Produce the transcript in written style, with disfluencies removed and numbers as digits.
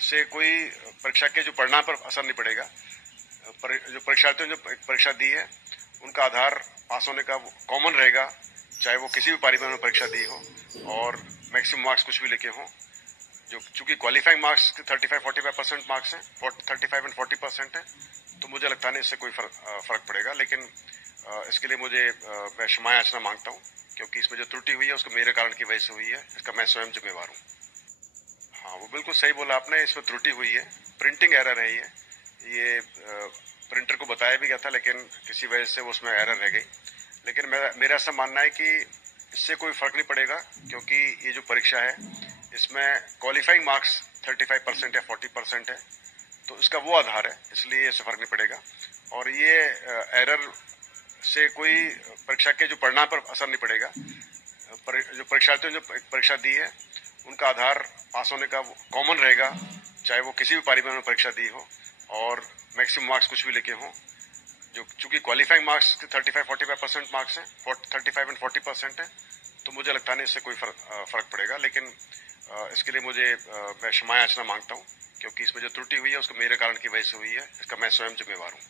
से कोई परीक्षा के जो परिणाम पर असर नहीं पड़ेगा। जो परीक्षार्थियों ने जो परीक्षा दी है उनका आधार पास होने का कॉमन रहेगा, चाहे वो किसी भी पारी में उन्होंने परीक्षा दी हो और मैक्सिमम मार्क्स कुछ भी लेके हों। जो चूंकि क्वालिफाइंग मार्क्स 35-45% मार्क्स हैं, 35 एंड 40% है, तो मुझे लगता नहीं इससे कोई फर्क पड़ेगा। लेकिन इसके लिए मैं क्षमा याचना मांगता हूँ, क्योंकि इसमें जो त्रुटि हुई है उसको मेरे कारण की वजह से हुई है, इसका मैं स्वयं जिम्मेवार हूँ। हाँ, वो बिल्कुल सही बोला आपने, इसमें त्रुटि हुई है, प्रिंटिंग एरर है ये प्रिंटर को बताया भी गया था, लेकिन किसी वजह से वो उसमें एरर रह गई। लेकिन मेरा ऐसा मानना है कि इससे कोई फर्क नहीं पड़ेगा, क्योंकि ये जो परीक्षा है इसमें क्वालिफाइंग मार्क्स 35% या 40% है, तो इसका वो आधार है, इसलिए इससे फर्क नहीं पड़ेगा। और ये एरर से कोई परीक्षा के जो परिणाम पर असर नहीं पड़ेगा। जो परीक्षार्थियों ने जो परीक्षा दी है उनका आधार पास होने का कॉमन रहेगा, चाहे वो किसी भी पारी में उन्होंने परीक्षा दी हो और मैक्सिमम मार्क्स कुछ भी लेके हों। जो चूंकि क्वालिफाइंग मार्क्स 35-45% मार्क्स हैं, 35 एंड 40% है, तो मुझे लगता नहीं इससे कोई फर्क पड़ेगा। लेकिन इसके लिए मैं क्षमा याचना मांगता हूँ, क्योंकि इसमें जो त्रुटि हुई है उसको मेरे कारण की वजह से हुई है, इसका मैं स्वयं जिम्मेवार हूँ।